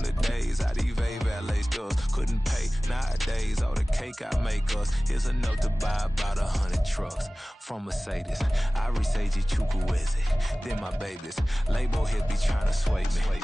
on the days I these valet stores couldn't pay. Nowadays, all the cake I make us is enough to buy about 100 trucks. From Mercedes, I resage Chukwueze. Then my babies, label here be trying to sway me,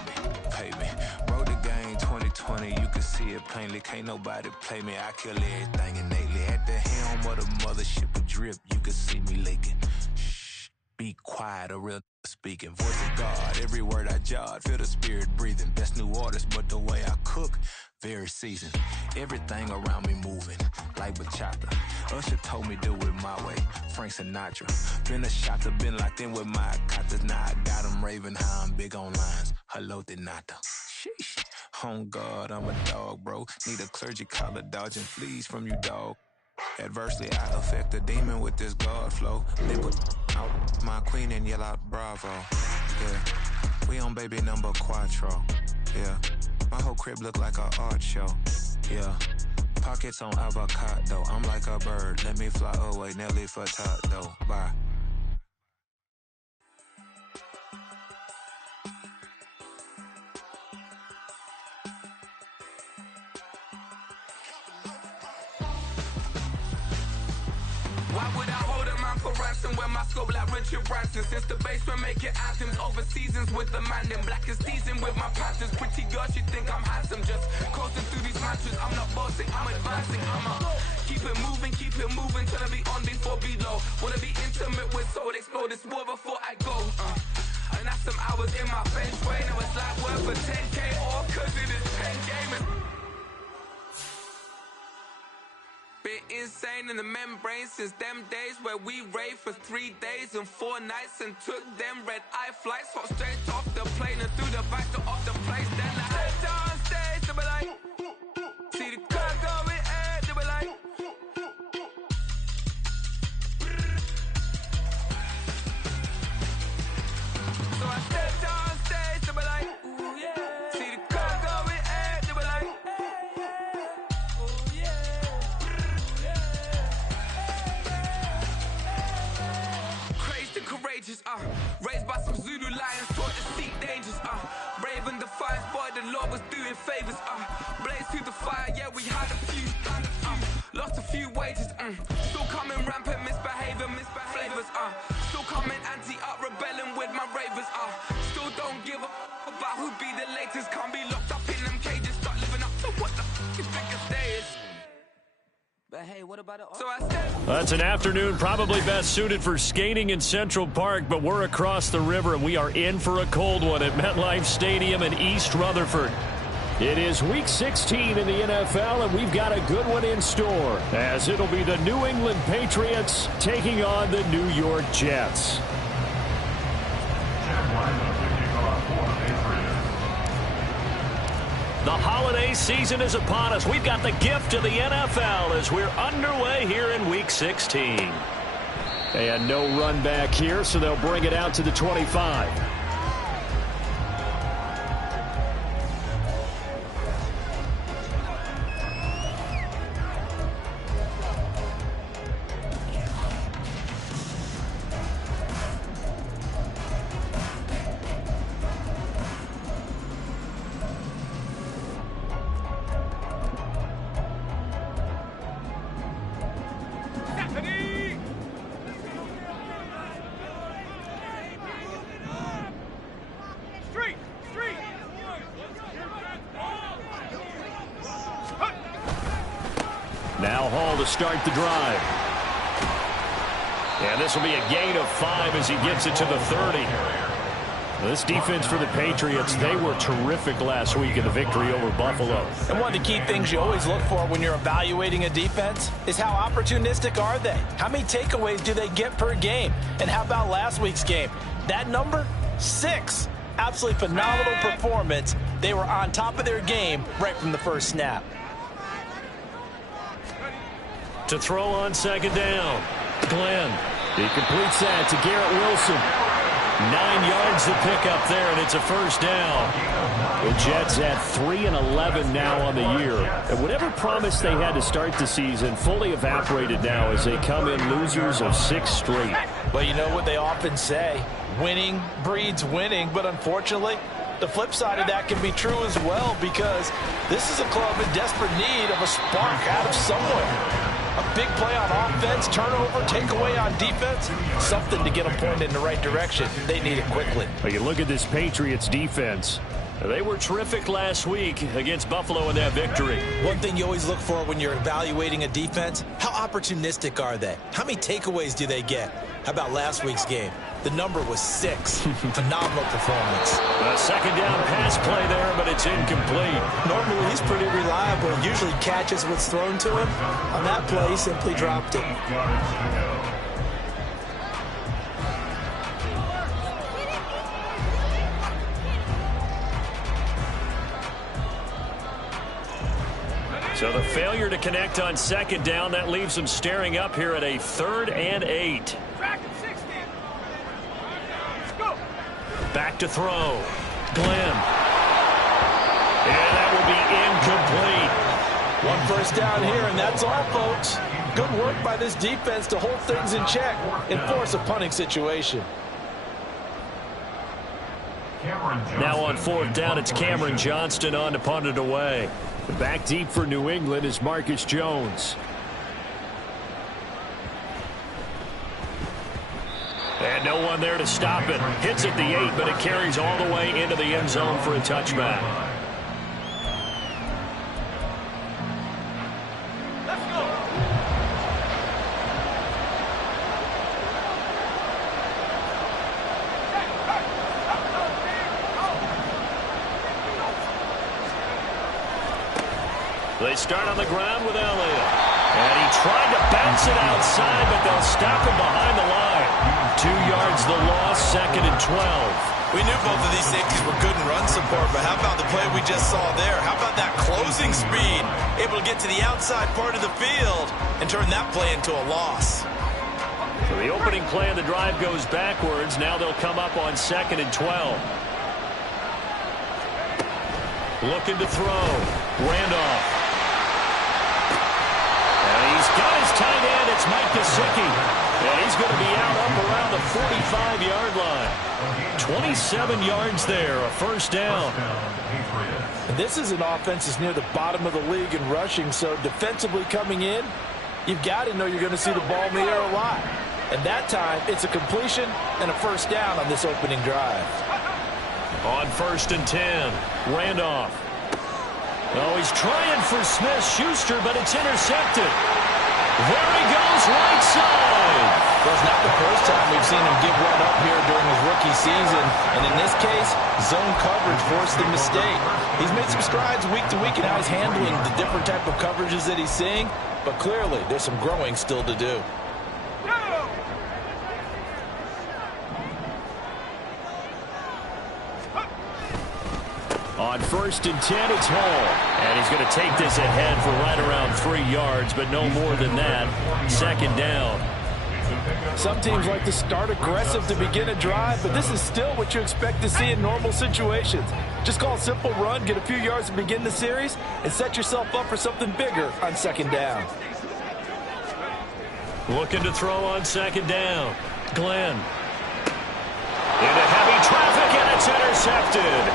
pay me. Wrote the game 2020, you can see it plainly. Can't nobody play me. I kill everything innately. At the helm of the mothership of drip, you can see me leaking. Shh, be quiet, a real speaking. Voice of God, every word I jot. Feel the spirit breathing. Best new artist, but the way I cook, very seasoned. Everything around me moving, like bachata. Usher told me do it my way. Frank Sinatra. Been a shotter, been locked in with my katas. Now I got them raving how I'm big on lines. Hello, de nata. Sheesh. On God, I'm a dog, bro. Need a clergy collar, dodging fleas from you, dog. Adversely, I affect the demon with this God flow. They put out my queen and yell out bravo. Yeah, we on baby number quattro. Yeah, my whole crib look like a art show. Yeah, pockets on avocado. I'm like a bird. Let me fly away, Nelly Furtado. Bye. Why would I hold a man for ransom when my scope like Richard Branson? Since the basement making anthems over seasons with the man in black is seasoned with my patterns. Pretty girls, you think I'm handsome, just coasting through these matches. I'm not bossing, I'm advancing. I'ma keep it moving till I be on before below. Wanna be intimate with soul, explore this war before I go. And that's some hours in my feng shui. Now it's like worth for 10K all cause it is pen gaming. Been insane in the membrane since them days where we raved for 3 days and 4 nights and took them red-eye flights. Hot straight off the plane and through the back door of the place. Then I stepped on stage, they were like, see the car going air, they were like, so I stepped on stage, they were like, ooh yeah, see the car going air, they were like, courageous, raised by some Zulu lions, taught to seek dangers, brave and defiant, boy, the Lord was doing favors, blaze through the fire, yeah, we had a few, lost a few wages, still coming rampant, misbehavior, flavors, still coming anti-up, rebelling with my ravers, still don't give a about who be the latest, can't be locked up in them cages, start living up to what the f*** you think a day is. But hey, what about it? So I said, that's an afternoon probably best suited for skating in Central Park, but we're across the river and we are in for a cold one at MetLife Stadium in East Rutherford. It is Week 16 in the NFL, and we've got a good one in store, as it'll be the New England Patriots taking on the New York Jets. The holiday season is upon us. We've got the gift of the NFL as we're underway here in Week 16. And no run back here, so they'll bring it out to the 25. Now Hall to start the drive. And this will be a gain of 5 as he gets it to the 30. This defense for the Patriots, they were terrific last week in the victory over Buffalo. And one of the key things you always look for when you're evaluating a defense is how opportunistic are they? How many takeaways do they get per game? And how about last week's game? That number, 6. Absolutely phenomenal performance. They were on top of their game right from the first snap. To throw on second down, Glenn. He completes that to Garrett Wilson. 9 yards to pick up there, and it's a first down. The Jets at 3-11 now on the year. And whatever promise they had to start the season fully evaporated now as they come in losers of 6 straight. But you know what they often say, winning breeds winning, but unfortunately, The flip side of that can be true as well, because this is a club in desperate need of a spark out of somewhere. A big play on offense, turnover, takeaway on defense, something to get them pointed in the right direction. They need it quickly. Well, you look at this Patriots defense. They were terrific last week against Buffalo in that victory. One thing you always look for when you're evaluating a defense, how opportunistic are they? How many takeaways do they get? How about last week's game? The number was 6. Phenomenal performance. A second down pass play there, but it's incomplete. Normally, he's pretty reliable. Usually catches what's thrown to him. On that play, he simply dropped it. So the failure to connect on second down, that leaves them staring up here at a 3rd and 8. Back to throw. Glenn. And that will be incomplete. One first down here, and that's all, folks. Good work by this defense to hold things in check and force a punting situation. Now on 4th down, it's Cameron Johnston on to punt it away. Back deep for New England is Marcus Jones. And no one there to stop it. Hits at the 8, but it carries all the way into the end zone for a touchback. Let's go. They start on the ground with Elliott. And he tried to bounce it outside, but they'll stop him behind the line. 2 yards the loss, 2nd and 12. We knew both of these safeties were good in run support, but how about the play we just saw there? How about that closing speed? Able to get to the outside part of the field and turn that play into a loss. So the opening play of the drive goes backwards. Now they'll come up on 2nd and 12. Looking to throw. Randolph. He's got his tight end. It's Mike Gesicki. And he's going to be out up around the 45-yard line. 27 yards there, a first down. And this is an offense that's near the bottom of the league in rushing, so defensively coming in, you've got to know you're going to see the ball in the air a lot. And that time, it's a completion and a first down on this opening drive. On 1st and 10, Randolph. Oh, he's trying for Smith-Schuster, but it's intercepted. There he goes, right side. Well, it's not the first time we've seen him give one up here during his rookie season. And in this case, zone coverage forced the mistake. He's made some strides week to week in how he's handling the different type of coverages that he's seeing. But clearly, there's some growing still to do. On 1st and 10, it's Hall. And he's going to take this ahead for right around 3 yards, but no more than that. 2nd down. Some teams like to start aggressive to begin a drive, but this is still what you expect to see in normal situations. Just call a simple run, get a few yards to begin the series, and set yourself up for something bigger on 2nd down. Looking to throw on 2nd down. Glenn. Into heavy traffic, and it's intercepted.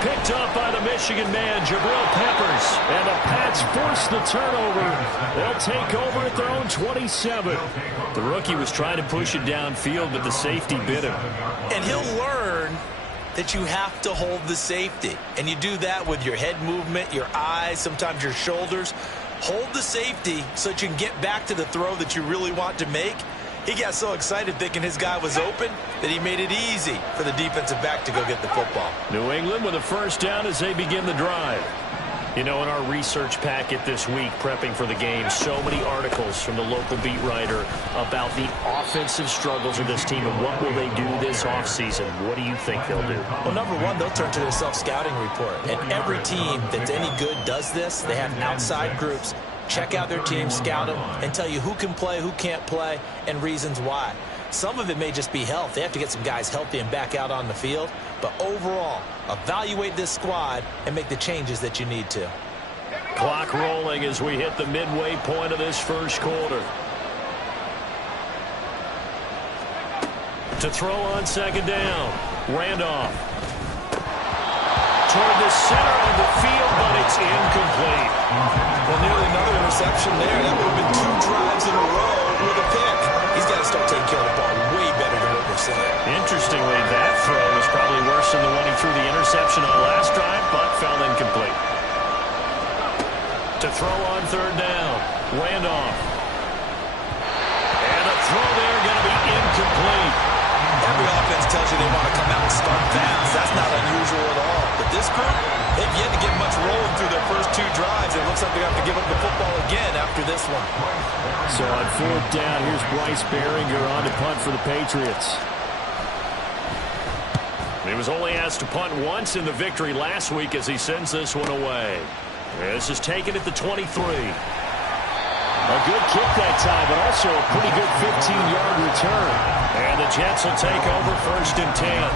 Picked up by the Michigan man, Jabril Peppers. And the Pats force the turnover. They'll take over at their own 27. The rookie was trying to push it downfield, but the safety bit him. And he'll learn that you have to hold the safety. And you do that with your head movement, your eyes, sometimes your shoulders. Hold the safety so that you can get back to the throw that you really want to make. He got so excited thinking his guy was open that he made it easy for the defensive back to go get the football. New England with a first down as they begin the drive. You know, in our research packet this week, prepping for the game, so many articles from the local beat writer about the offensive struggles of this team and what will they do this offseason. What do you think they'll do? Well, number one, they'll turn to their self-scouting report. And every team that's any good does this. They have outside groups. Check out their team, scout them, and tell you who can play, who can't play, and reasons why. Some of it may just be health. They have to get some guys healthy and back out on the field. But overall, evaluate this squad and make the changes that you need to. Clock rolling as we hit the midway point of this first quarter. To throw on 2nd down, Randolph. toward the center of the field, but it's incomplete. Well, nearly another interception there. That would have been 2 drives in a row with a pick. He's got to start taking care of the ball way better than what we're saying. Interestingly, that throw was probably worse than the one he threw the interception on last drive, but fell incomplete. To throw on third down, Randolph. And a throw there going to be incomplete. Every offense tells you they want to come out and start fast. That's not unusual at all. But this group, they've yet to get much rolling through their first 2 drives. It looks like they're going to have to give up the football again after this one. So on fourth down, here's Bryce Behringer on to punt for the Patriots. He was only asked to punt once in the victory last week as he sends this one away. This is taken at the 23. A good kick that time, but also a pretty good 15-yard return. And the Jets will take over first and 10.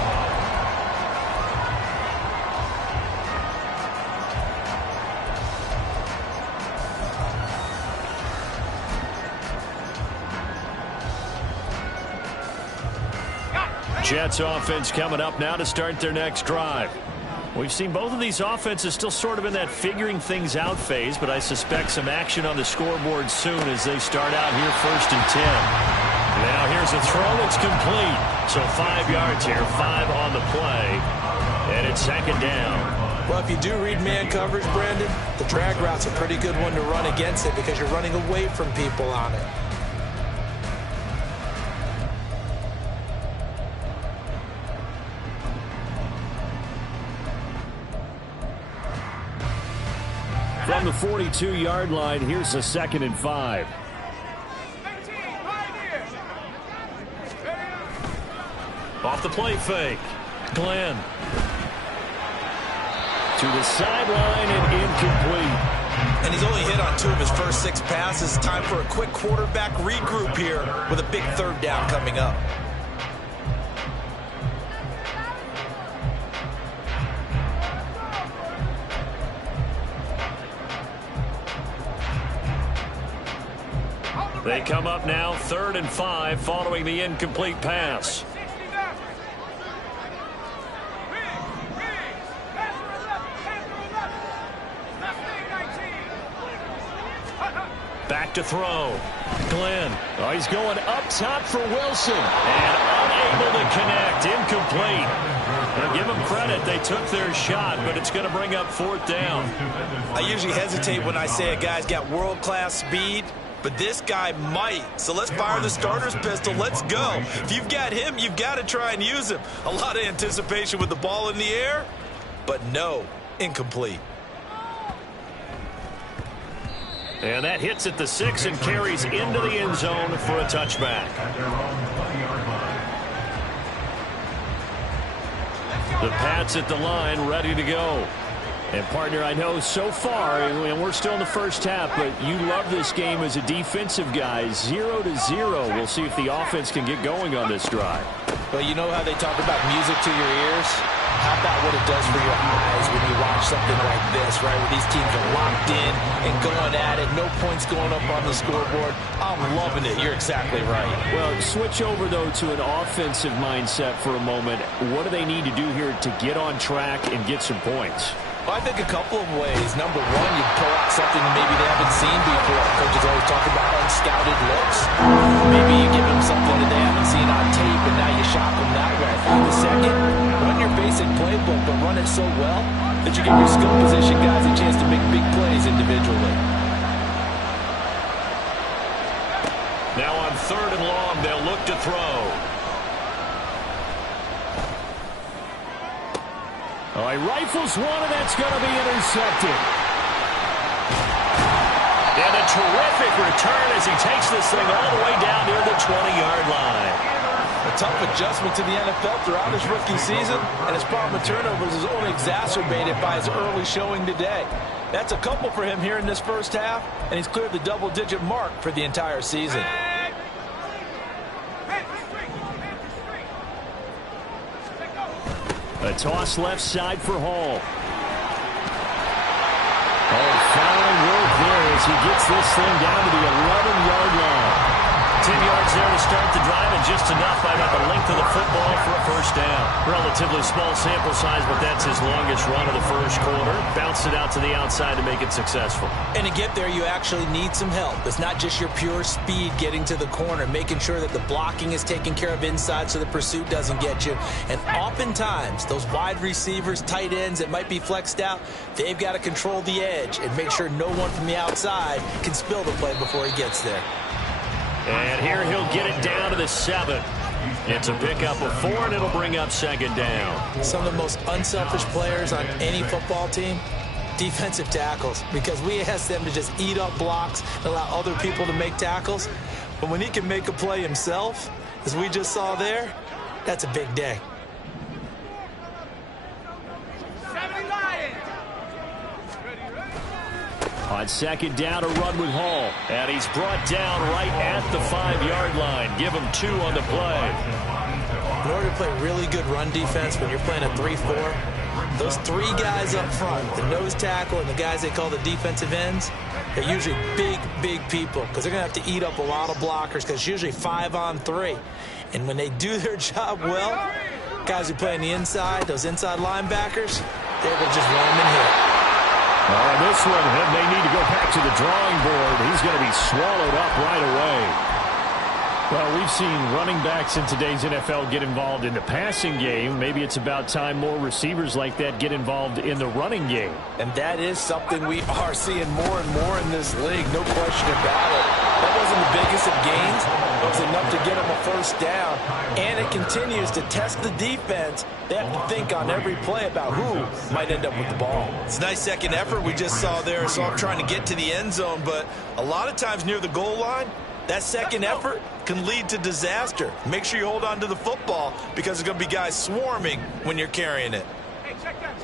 Jets offense coming up now to start their next drive. We've seen both of these offenses still sort of in that figuring things out phase, but I suspect some action on the scoreboard soon as they start out here first and 10. Now here's a throw. It's complete. So 5 yards here, 5 on the play, and it's second down. Well, if you do read man coverage, Brandon, the drag route's a pretty good one to run against it because you're running away from people on it. From the 42-yard line, here's a second and 5. Off the play fake. Glenn. To the sideline and incomplete. And he's only hit on 2 of his first 6 passes. Time for a quick quarterback regroup here with a big third down coming up. They come up now, 3rd and 5, following the incomplete pass. Back to throw. Glenn. Oh, he's going up top for Wilson. And unable to connect. Incomplete. Now give them credit. They took their shot, but it's going to bring up 4th down. I usually hesitate when I say a guy's got world-class speed, but this guy might. So let's fire the starter's pistol. Let's go. If you've got him, you've got to try and use him. A lot of anticipation with the ball in the air, but no, incomplete. And that hits at the 6 and carries into the end zone for a touchback. The Pats at the line, ready to go. And, partner, I know so far, and we're still in the first half, but you love this game as a defensive guy. 0-0. We'll see if the offense can get going on this drive. Well, you know how they talk about music to your ears? How about what it does for your eyes when you watch something like this, right, where these teams are locked in and going at it, no points going up on the scoreboard. I'm loving it. You're exactly right. Well, switch over, though, to an offensive mindset for a moment. What do they need to do here to get on track and get some points? Well, I think a couple of ways. Number one, you pull out something maybe they haven't seen before. Coaches always talk about unscouted looks. Maybe you give them something that they haven't seen on tape, and now you shock them that way. The second, run your basic playbook, but run it so well that you give your skill position guys a chance to make big plays individually. Now on 3rd and long, they'll look to throw. Oh, he rifles one, and that's going to be intercepted. And a terrific return as he takes this thing all the way down near the 20-yard line. A tough adjustment to the NFL throughout his rookie season, and his problem with turnovers is only exacerbated by his early showing today. That's a couple for him here in this first half, and he's cleared the double-digit mark for the entire season. A toss left side for Hall. Oh, fine work there as he gets this thing down to the 11-yard line. 10 yards there to start the drive, and just enough by about the length of the football for a first down. Relatively small sample size, but that's his longest run of the first quarter. Bounced it out to the outside to make it successful. And to get there, you actually need some help. It's not just your pure speed getting to the corner, making sure that the blocking is taken care of inside so the pursuit doesn't get you. And oftentimes, those wide receivers, tight ends that might be flexed out, they've got to control the edge and make sure no one from the outside can spill the play before he gets there. And here he'll get it down to the 7. It's a pickup of 4, and it'll bring up second down. Some of the most unselfish players on any football team, defensive tackles, because we ask them to just eat up blocks and allow other people to make tackles. But when he can make a play himself, as we just saw there, that's a big day. On second down, a run with Hall. And he's brought down right at the 5-yard line. Give him 2 on the play. In order to play really good run defense when you're playing a 3-4, those 3 guys up front, the nose tackle and the guys they call the defensive ends, they're usually big, big people because they're going to have to eat up a lot of blockers because it's usually 5-on-3. And when they do their job well, guys who play on the inside, those inside linebackers, they're able to just run them and hit. This one, they need to go back to the drawing board. He's going to be swallowed up right away. Well, we've seen running backs in today's NFL get involved in the passing game. Maybe it's about time more receivers like that get involved in the running game. And that is something we are seeing more and more in this league, no question about it. That wasn't the biggest of gains. It was enough to get them a first down. And it continues to test the defense. They have to think on every play about who might end up with the ball. It's a nice second effort we just saw there. So I'm trying to get to the end zone, but a lot of times near the goal line, that second effort can lead to disaster. Make sure you hold on to the football because there's going to be guys swarming when you're carrying it. Hey, check that.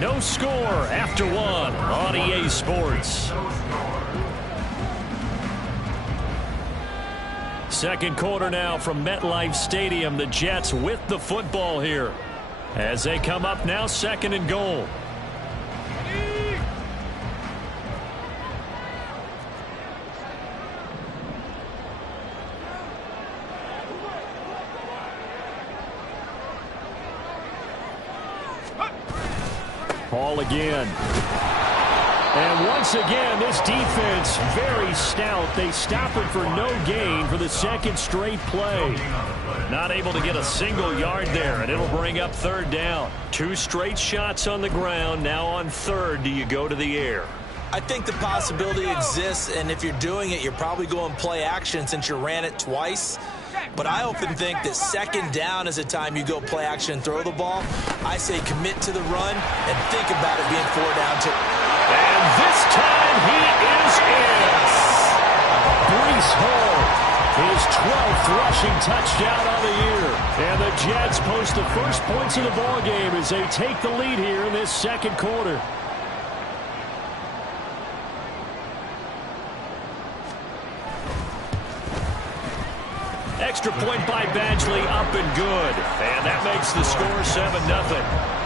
No score after 1 on EA Sports. Second quarter now from MetLife Stadium. The Jets with the football here as they come up now, 2nd and goal. Ball again. And once again, this defense very stout. They stop it for no gain for the second straight play. Not able to get a single yard there, and it'll bring up 3rd down. 2 straight shots on the ground. Now on 3rd, do you go to the air? I think the possibility exists, and if you're doing it, you're probably going play action since you ran it twice. But I often think that 2nd down is a time you go play action and throw the ball. I say commit to the run and think about it being 4 down. And this time he is in. Breece Hall, his 12th rushing touchdown on the year. And the Jets post the first points of the ball game as they take the lead here in this second quarter. Extra point by Badgley, up and good. And that makes the score 7-0.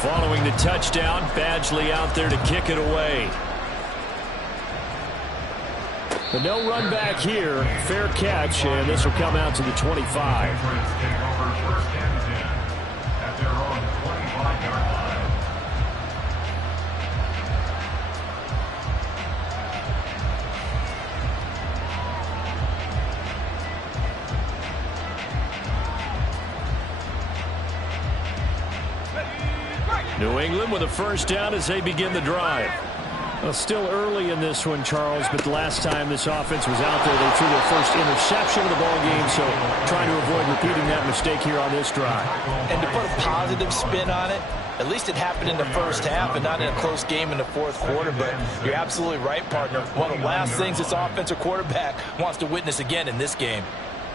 Following the touchdown, Badgley out there to kick it away. But no run back here. Fair catch, and this will come out to the 25. New England with a first down as they begin the drive. Well, still early in this one, Charles, but the last time this offense was out there, they threw their first interception of the ball game, so trying to avoid repeating that mistake here on this drive. And to put a positive spin on it, at least it happened in the first half and not in a close game in the 4th quarter, but you're absolutely right, partner. One of the last things this offensive quarterback wants to witness again in this game.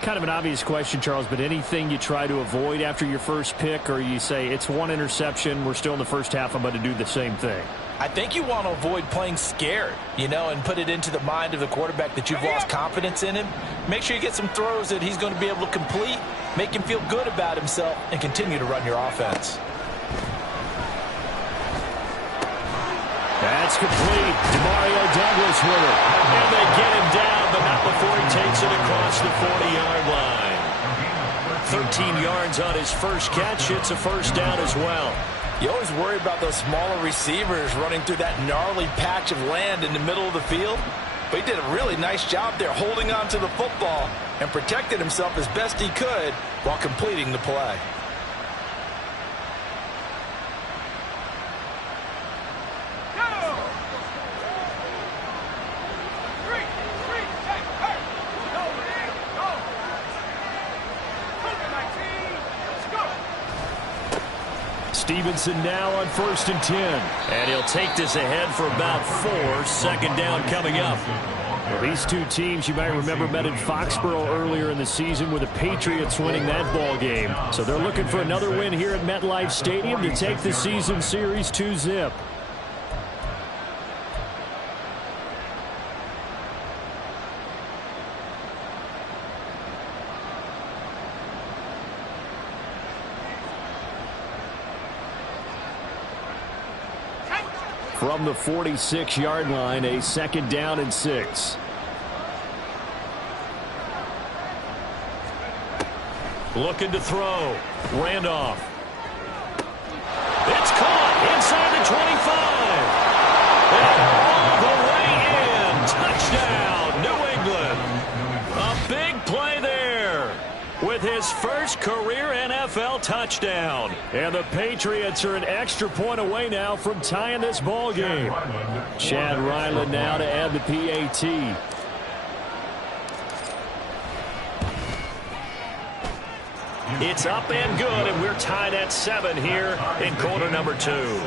Kind of an obvious question, Charles, but anything you try to avoid after your first pick, or you say it's 1 interception, we're still in the first half, I'm going to do the same thing? I think you want to avoid playing scared, and put it into the mind of the quarterback that you've lost confidence in him. Make sure you get some throws that he's going to be able to complete, make him feel good about himself, and continue to run your offense. That's complete. Demario Douglas with it. And they get him down, but not before he takes it across the 40-yard line. 13 yards on his first catch. It's a first down as well. You always worry about those smaller receivers running through that gnarly patch of land in the middle of the field. But he did a really nice job there holding on to the football and protected himself as best he could while completing the play. Stevenson now on 1st and 10. And he'll take this ahead for about 4. Second down coming up. Well, these two teams, you might remember, met in Foxborough earlier in the season with the Patriots winning that ball game. So they're looking for another win here at MetLife Stadium to take the season series 2-zip. From the 46-yard line, a second down and 6. Looking to throw. Randolph. It's caught inside the 25. And all the way in. Touchdown, New England. A big play there with his first career NFL touchdown. And the Patriots are an extra point away now from tying this ball game. Chad Ryland now to add the PAT. It's up and good, and we're tied at 7 here in quarter number 2.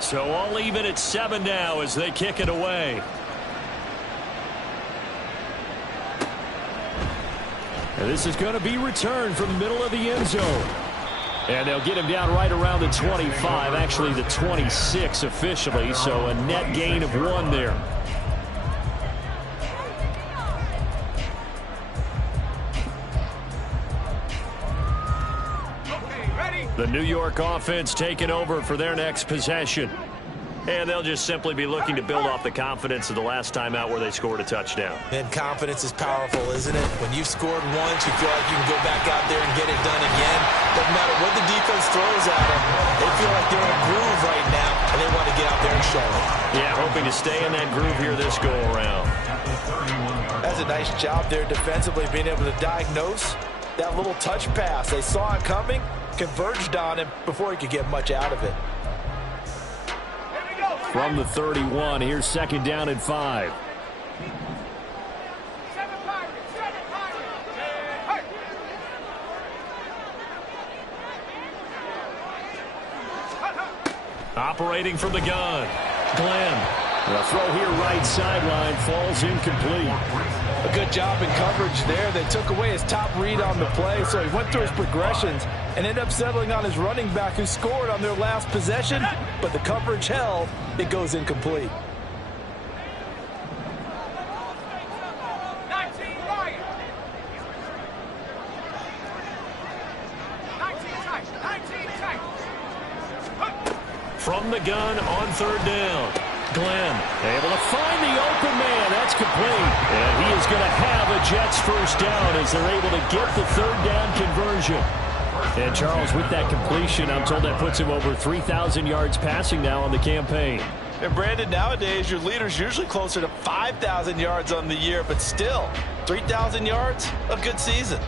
So all even at 7 now as they kick it away. And this is going to be returned from the middle of the end zone. And they'll get him down right around the 25, actually the 26 officially, so a net gain of 1 there. The New York offense taking over for their next possession. And they'll just simply be looking to build off the confidence of the last time out where they scored a touchdown. And confidence is powerful, isn't it? When you've scored once, you feel like you can go back out there and get it done again. Doesn't matter what the defense throws at them. They feel like they're in a groove right now, and they want to get out there and show it. Yeah, hoping to stay in that groove here this go-around. That's a nice job there defensively, being able to diagnose that little touch pass. They saw it coming, converged on him before he could get much out of it. From the 31, here's second down and 5. Operating from the gun, Glenn. The throw here right sideline falls incomplete. A good job in coverage there. They took away his top read on the play, so he went through his progressions and ended up settling on his running back who scored on their last possession, but the coverage held. It goes incomplete. From the gun on third down. Glenn able to find the open man. That's complete. And he is going to have a Jets first down as they're able to get the third down conversion. And Charles, with that completion, I'm told that puts him over 3,000 yards passing now on the campaign. And Brandon, nowadays your leader's usually closer to 5,000 yards on the year, but still, 3,000 yards, a good season.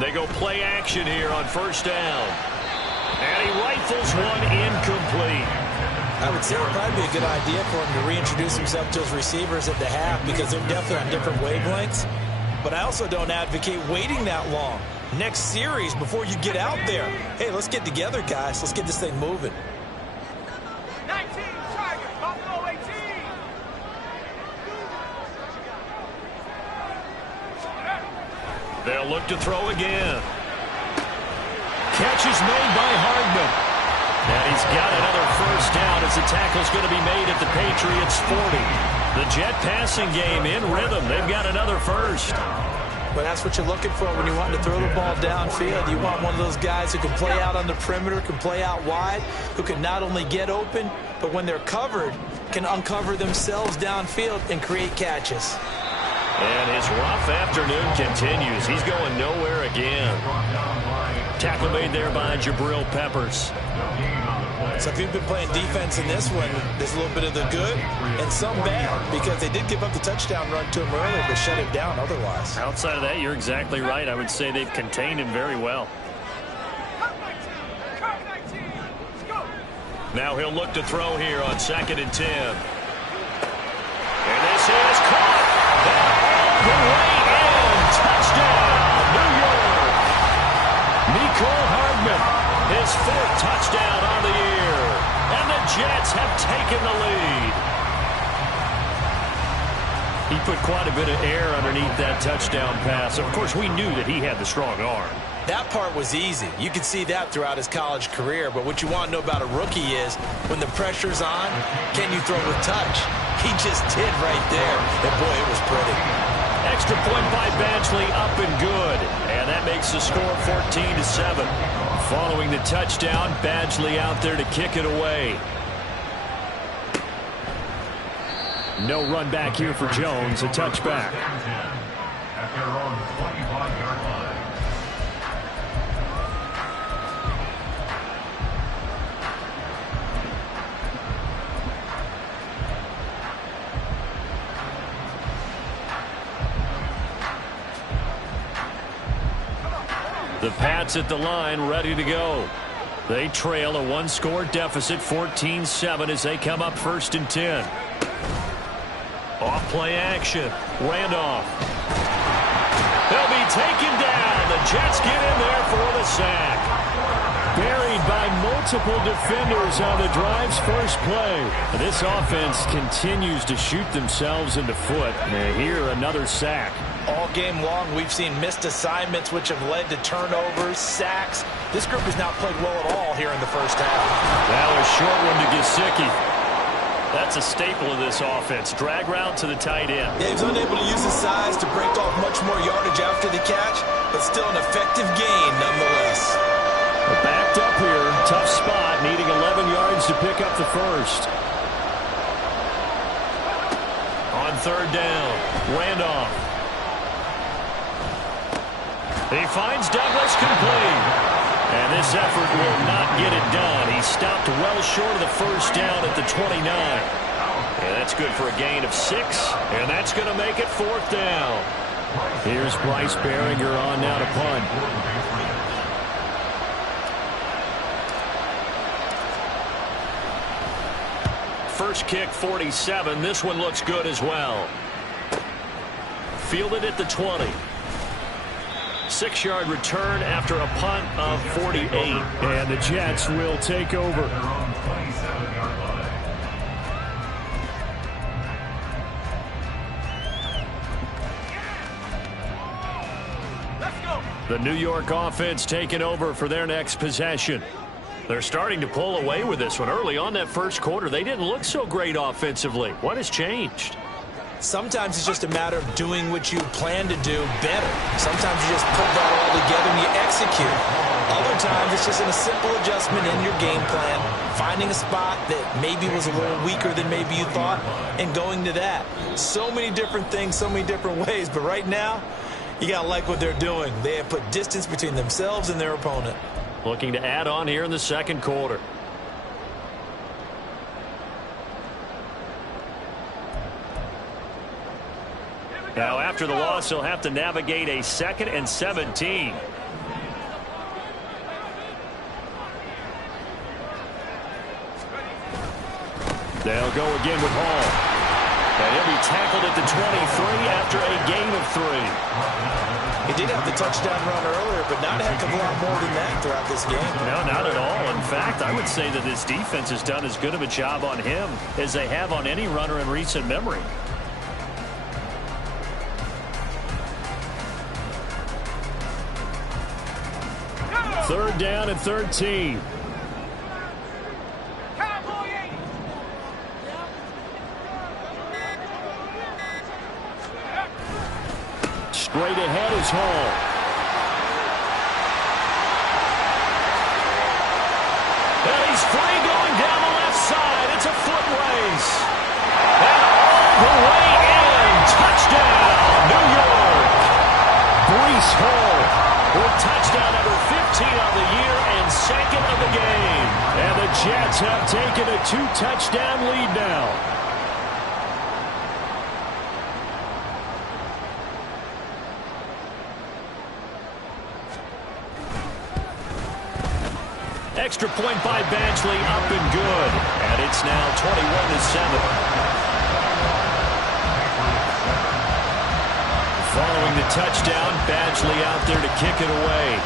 They go play action here on first down. And he rifles one incomplete. I would say it would probably be a good idea for him to reintroduce himself to his receivers at the half because they're definitely on different wavelengths. But I also don't advocate waiting that long. Next series before you get out there. Hey, let's get together, guys. Let's get this thing moving. 19 Tigers, Buffalo 18. They'll look to throw again. Catch is made by Hardman. And he's got another first down as the tackle's going to be made at the Patriots 40. The Jet passing game in rhythm. They've got another first. But that's what you're looking for when you want to throw the ball downfield. You want one of those guys who can play out on the perimeter, can play out wide, who can not only get open, but when they're covered, can uncover themselves downfield and create catches. And his rough afternoon continues. He's going nowhere again. Tackle made there by Jabril Peppers. So if you've been playing defense in this one, there's a little bit of the good and some bad because they did give up the touchdown run to him earlier but shut him down otherwise. Outside of that, you're exactly right. I would say they've contained him very well. Now he'll look to throw here on 2nd and 10. And this is caught. All the way in. Touchdown, New York. Mecole Hardman, his 4th touchdown on the year. And the Jets have taken the lead. He put quite a bit of air underneath that touchdown pass. Of course, we knew that he had the strong arm. That part was easy. You could see that throughout his college career. But what you want to know about a rookie is when the pressure's on, can you throw with touch? He just did right there. And boy, it was pretty. Extra point by Badgley, up and good. And that makes the score 14-7. Following the touchdown, Badgley out there to kick it away. No run back here for Jones, a touchback. The Pats at the line, ready to go. They trail a 1-score deficit, 14-7, as they come up 1st and 10. Off play action. Randolph. They'll be taken down. The Jets get in there for the sack. Buried by multiple defenders on the drive's first play. This offense continues to shoot themselves in the foot. And here, another sack. All game long, we've seen missed assignments, which have led to turnovers, sacks. This group has not played well at all here in the first half. That was a short one to Gesicki. That's a staple of this offense. Drag route to the tight end. Yeah, he was unable to use his size to break off much more yardage after the catch, but still an effective gain nonetheless. Backed up here. Tough spot, needing 11 yards to pick up the first. On 3rd down, Randolph. He finds Douglas complete. And this effort will not get it done. He stopped well short of the first down at the 29. And that's good for a gain of 6. And that's going to make it 4th down. Here's Bryce Behringer on now to punt. First kick, 47. This one looks good as well. Fielded at the 20. 6-yard return after a punt of 48. And the Jets will take over. The New York offense taking over for their next possession. They're starting to pull away with this one. Early on that first quarter, they didn't look so great offensively. What has changed? Sometimes it's just a matter of doing what you plan to do better. Sometimes you just put that all together and you execute. Other times it's just a simple adjustment in your game plan, finding a spot that maybe was a little weaker than maybe you thought, and going to that. So many different things, so many different ways, but right now, you got to like what they're doing. They have put distance between themselves and their opponent. Looking to add on here in the second quarter. Now, after the loss, he'll have to navigate a 2nd and 17. They'll go again with Hall. And he'll be tackled at the 23 after a gain of 3. He did have the touchdown run earlier, but not a heck of a lot more than that throughout this game. No, not at all. In fact, I would say that this defense has done as good of a job on him as they have on any runner in recent memory. Third down and 13. Straight ahead is Hall. And he's free going down the left side. It's a foot race. And all the way in. Touchdown, New York. Breece Hall with touchdown number 15 on the year and second of the game. And the Jets have taken a 2-touchdown lead now. Extra point by Badgley, up and good. And it's now 21-7. Following the touchdown, Badgley out there to kick it away.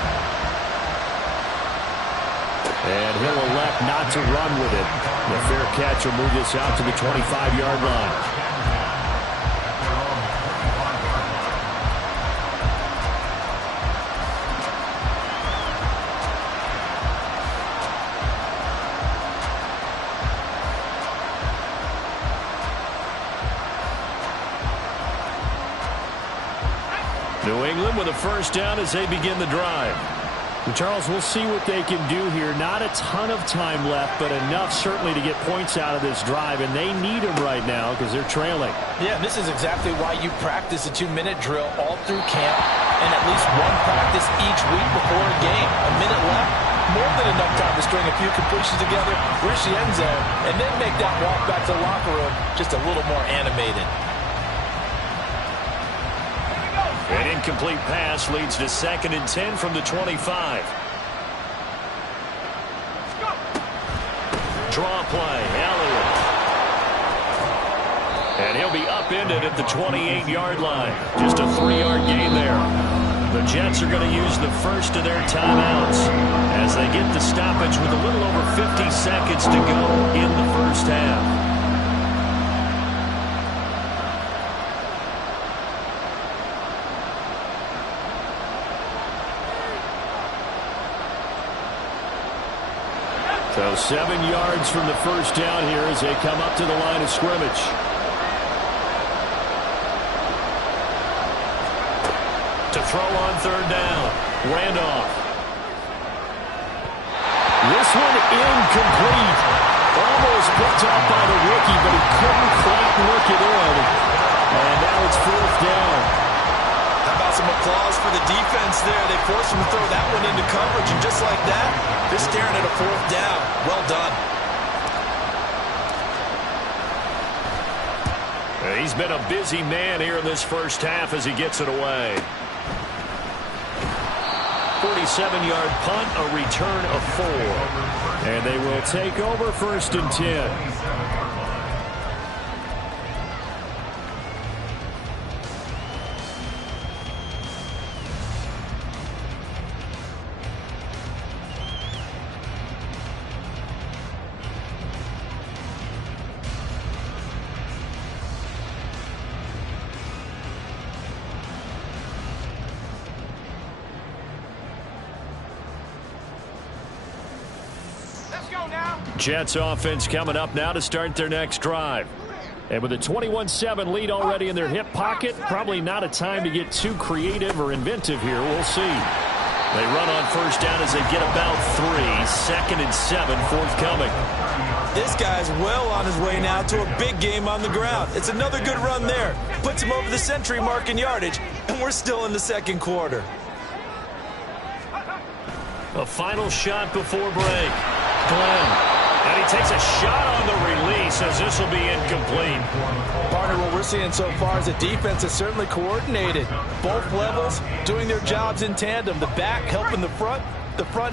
And he'll elect not to run with it. The fair catch will move this out to the 25-yard line. New England with a first down as they begin the drive. And Charles, we'll see what they can do here. Not a ton of time left, but enough certainly to get points out of this drive, and they need them right now because they're trailing. Yeah, this is exactly why you practice a 2-minute drill all through camp and at least one practice each week before a game. A minute left, more than enough time to string a few completions together, reach the end zone, and then make that walk back to the locker room just a little more animated. An incomplete pass leads to 2nd and 10 from the 25. Draw play, Elliott. And he'll be upended at the 28-yard line. Just a 3-yard gain there. The Jets are going to use the first of their timeouts as they get the stoppage with a little over 50 seconds to go in the first half. So 7 yards from the first down here as they come up to the line of scrimmage. To throw on third down. Randolph. This one incomplete. Almost picked up by the rookie, but he couldn't quite look it in. And now it's fourth down. How about some applause for the defense there? They forced him to throw that one into coverage, and just like that, they're staring at a fourth down. Well done. He's been a busy man here in this first half as he gets it away. 47-yard punt, a return of 4. And they will take over 1st and 10. Jets offense coming up now to start their next drive. And with a 21-7 lead already in their hip pocket, probably not a time to get too creative or inventive here. We'll see. They run on first down as they get about 3. 2nd and 7 forthcoming. This guy's well on his way now to a big game on the ground. It's another good run there. Puts him over the century mark in yardage, and we're still in the second quarter. A final shot before break. Glenn. And he takes a shot on the release as this will be incomplete. Partner, what we're seeing so far is the defense is certainly coordinated. Both levels doing their jobs in tandem. The back helping the front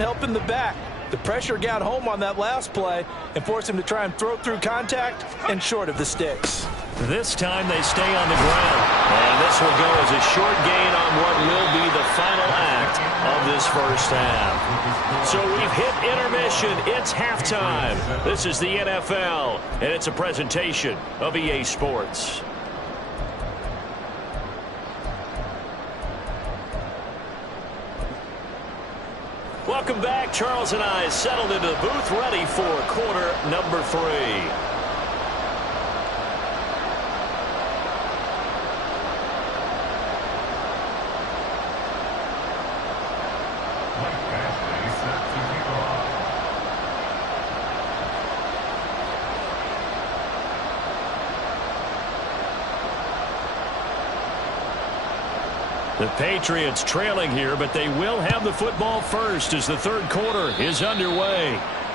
helping the back. The pressure got home on that last play and forced him to try and throw through contact and short of the sticks. This time they stay on the ground. And this will go as a short gain on what will be the final act of this first half. So we've hit intermission. It's halftime. This is the NFL, and it's a presentation of EA Sports. Welcome back. Charles and I settled into the booth, ready for quarter number 3. The Patriots trailing here, but they will have the football first as the third quarter is underway.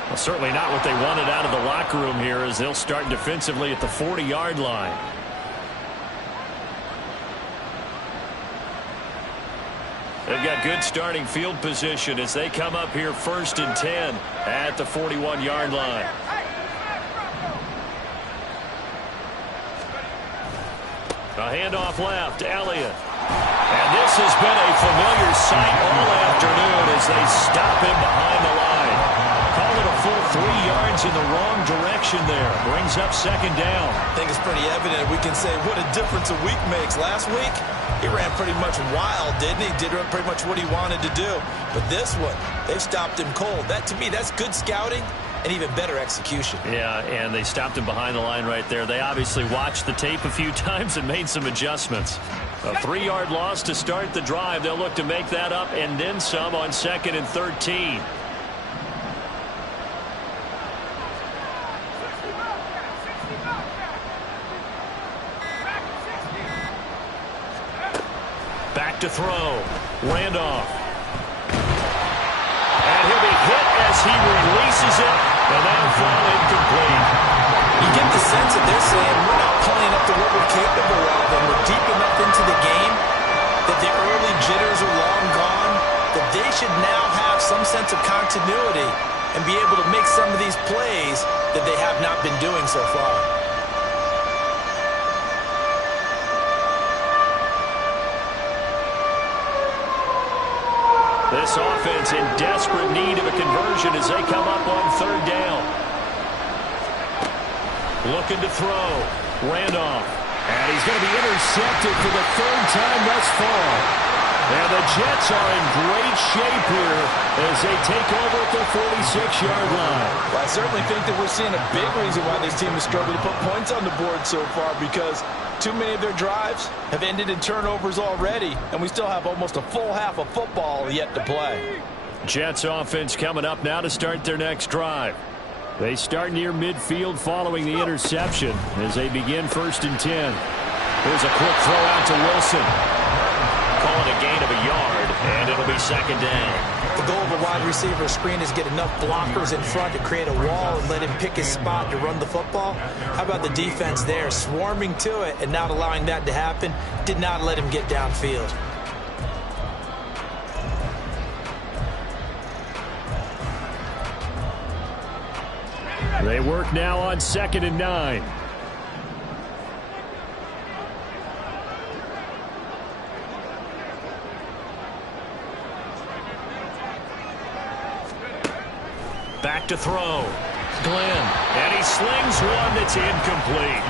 Well, certainly not what they wanted out of the locker room here as they'll start defensively at the 40-yard line. They've got good starting field position as they come up here 1st and 10 at the 41-yard line. A handoff left, Elliott. And this has been a familiar sight all afternoon as they stop him behind the line. Call it a full 3 yards in the wrong direction there. Brings up 2nd down. I think it's pretty evident. We can say what a difference a week makes. Last week, he ran pretty much wild, didn't he? Did pretty much what he wanted to do. But this one, they stopped him cold. That, to me, that's good scouting and even better execution. Yeah, and they stopped him behind the line right there. They obviously watched the tape a few times and made some adjustments. A 3-yard loss to start the drive. They'll look to make that up and then some on 2nd and 13. Back to throw. Randolph. And he'll be hit as he releases it, and that'll fall incomplete. You get the sense that they're saying we're not playing up to what we're capable of, and we're deep enough into the game that the early jitters are long gone, that they should now have some sense of continuity and be able to make some of these plays that they have not been doing so far. This offense in desperate need of a conversion as they come up on 3rd down. Looking to throw. Randolph. And he's going to be intercepted for the 3rd time thus far. And the Jets are in great shape here as they take over at the 46-yard line. Well, I certainly think that we're seeing a big reason why this team has struggled to put points on the board so far, because too many of their drives have ended in turnovers already, and we still have almost a full half of football yet to play. Jets offense coming up now to start their next drive. They start near midfield following the interception as they begin 1st and 10. Here's a quick throw out to Wilson. Call it a gain of a yard, and it'll be 2nd down. The goal of a wide receiver screen is get enough blockers in front to create a wall and let him pick his spot to run the football. How about the defense there, swarming to it and not allowing that to happen? Did not let him get downfield. They work now on 2nd and 9. Back to throw. Glenn. And he slings one that's incomplete.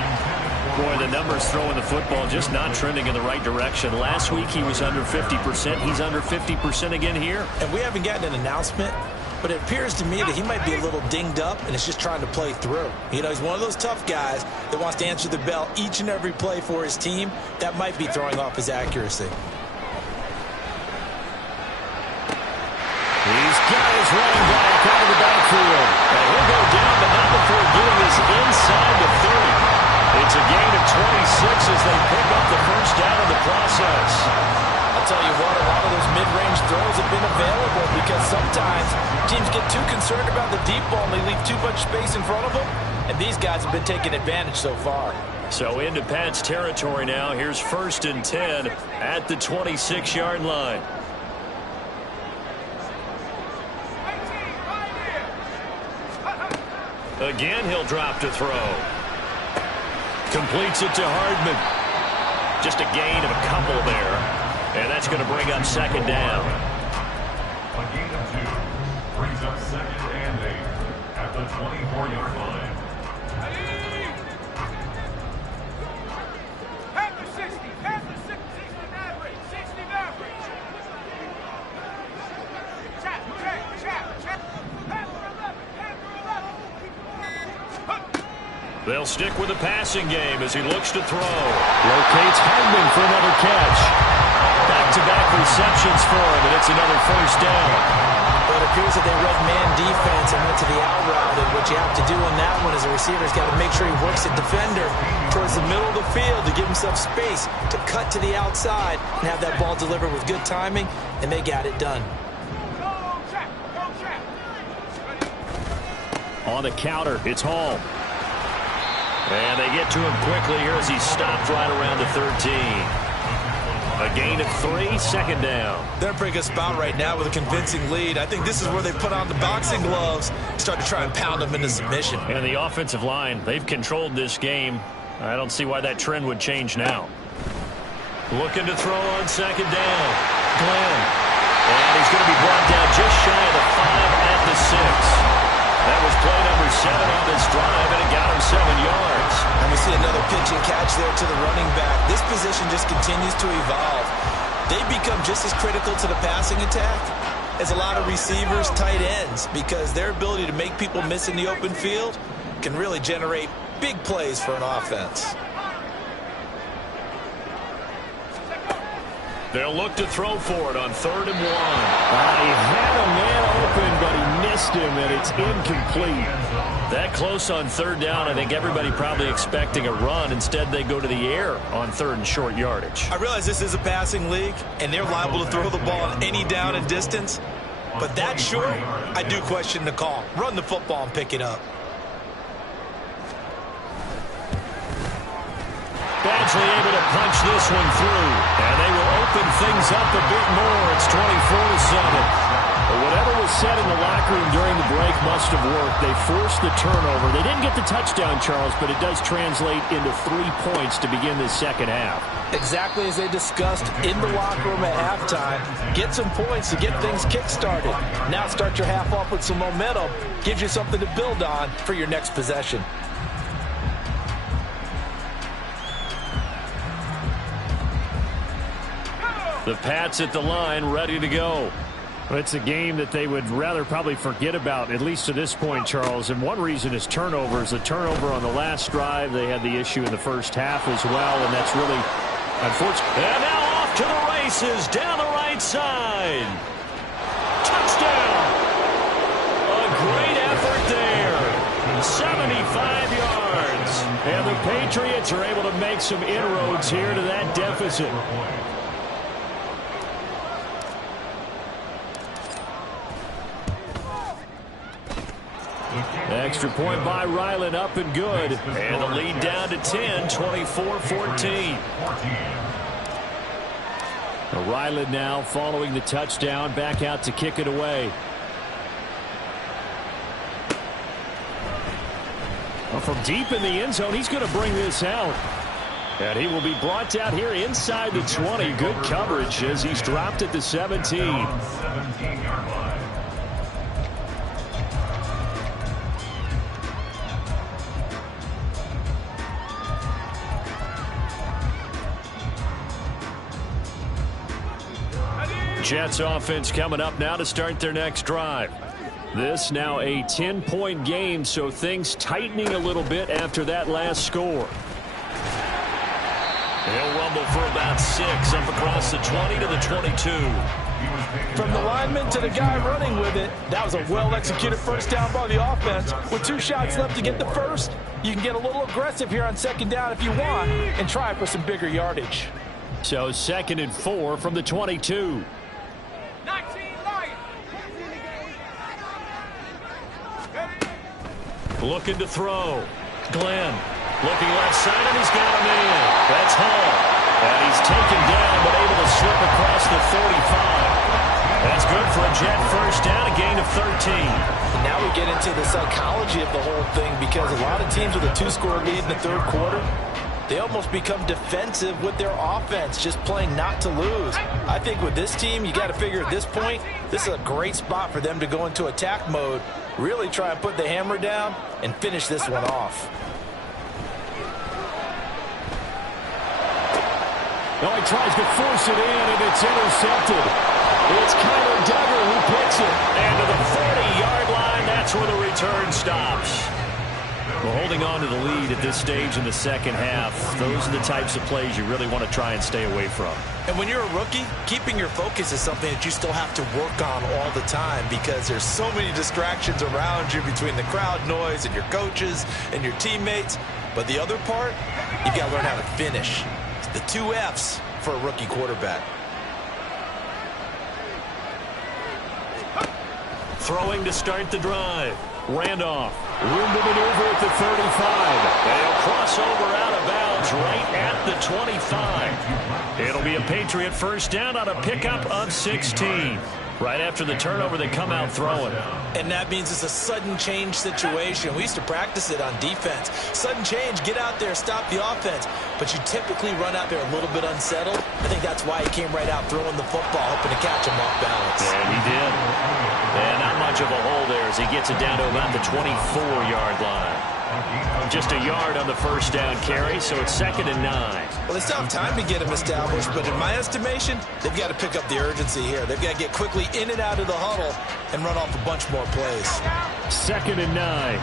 Boy, the numbers throwing the football just not trending in the right direction. Last week he was under 50%. He's under 50% again here. And we haven't gotten an announcement, but it appears to me that he might be a little dinged up and is just trying to play through. You know, he's one of those tough guys that wants to answer the bell each and every play for his team. That might be throwing off his accuracy. He's got his running back out of the backfield. And he'll go down, but not before getting his inside the 30. It's a gain of 26 as they pick up the 1st down in the process. I'll tell you what, a lot of those mid-range throws have been available because sometimes teams get too concerned about the deep ball and they leave too much space in front of them, and these guys have been taking advantage so far. So into Pat's territory now. Here's 1st and 10 at the 26-yard line. Again, he'll drop to throw. Completes it to Hardman. Just a gain of a couple there. And that's going to bring up second down. A gain of 2 brings up second and 8 at the 24-yard line. After 60 average, 60 average. Check. They'll stick with the passing game as he looks to throw. Locates Hardman for another catch. Back-to-back receptions for him, and it's another first down. Well, it appears that they read man defense and went to the out route, and what you have to do on that one as a receiver is got to make sure he works the defender towards the middle of the field to give himself space to cut to the outside and have that ball delivered with good timing, and they got it done. On the counter, it's Hall. And they get to him quickly here as he stopped right around the 13. A gain of 3, second down. They're in a pretty good spot right now with a convincing lead. I think this is where they put on the boxing gloves, start to try and pound them into submission. And the offensive line, they've controlled this game. I don't see why that trend would change now. Looking to throw on second down. Glenn. And he's going to be brought down just shy of the 5 at the 6. That was play number 7 on this drive, and it got him 7 yards. And we see another pitch and catch there to the running back. This position just continues to evolve. They become just as critical to the passing attack as a lot of receivers, tight ends, because their ability to make people miss in the open field can really generate big plays for an offense. They'll look to throw for it on 3rd and 1. He had a man open, but he missed him, and it's incomplete. That close on 3rd down, I think everybody probably expecting a run. Instead, they go to the air on 3rd and short yardage. I realize this is a passing league, and they're liable to throw the ball on any down and distance. But that short, I do question the call. Run the football and pick it up. Badgley able to punch this one through, and they will open things up a bit more. It's 24-7. But whatever was said in the locker room during the break must have worked. They forced the turnover. They didn't get the touchdown, Charles, but it does translate into 3 points to begin this second half. Exactly as they discussed in the locker room at halftime. Get some points to get things kick-started. Now start your half off with some momentum. Gives you something to build on for your next possession. The Pats at the line, ready to go. It's a game that they would rather probably forget about, at least to this point, Charles. And one reason is turnovers. A turnover on the last drive. They had the issue in the first half as well, and that's really unfortunate. And now off to the races, down the right side. Touchdown! A great effort there. 75 yards. And the Patriots are able to make some inroads here to that deficit. Extra point by Ryland, up and good. And the lead down to 10, 24-14. Ryland now following the touchdown, back out to kick it away. Well, from deep in the end zone, he's going to bring this out. And he will be brought down here inside the 20. Good coverage as he's dropped at the 17. 17-yard line. Jets offense coming up now to start their next drive. This now a 10-point game, so things tightening a little bit after that last score. He'll rumble for about 6 up across the 20 to the 22. From the lineman to the guy running with it, that was a well-executed first down by the offense. With 2 shots left to get the first, you can get a little aggressive here on second down if you want and try for some bigger yardage. So 2nd and 4 from the 22. Looking to throw. Glenn looking left side, and he's got a man. That's Hall. And he's taken down, but able to slip across the 45. That's good for a Jet first down, a gain of 13. And now we get into the psychology of the whole thing, because a lot of teams with a 2-score lead in the third quarter, they almost become defensive with their offense, just playing not to lose. I think with this team, you got to figure at this point, this is a great spot for them to go into attack mode, really try and put the hammer down and finish this one off. No, he tries to force it in, and it's intercepted. It's Kyler Duggar who picks it. And to the 40-yard line, that's where the return stops. Well, holding on to the lead at this stage in the second half, those are the types of plays you really want to try and stay away from. And when you're a rookie, keeping your focus is something that you still have to work on all the time, because there's so many distractions around you between the crowd noise and your coaches and your teammates. But the other part, you've got to learn how to finish. The 2 F's for a rookie quarterback. Throwing to start the drive. Randolph. Room to maneuver at the 35. They'll cross over out of bounds right at the 25. It'll be a Patriot first down on a pickup of 16. Right after the turnover, they come out throwing. And that means it's a sudden change situation. We used to practice it on defense. Sudden change, get out there, stop the offense. But you typically run out there a little bit unsettled. I think that's why he came right out throwing the football, hoping to catch him off balance. And he did. And not much of a hole there as he gets it down to about the 24-yard line. Just a yard on the first down carry, so it's 2nd and 9. Well, they still have time to get him established, but in my estimation, they've got to pick up the urgency here. They've got to get quickly in and out of the huddle and run off a bunch more plays. 2nd and 9.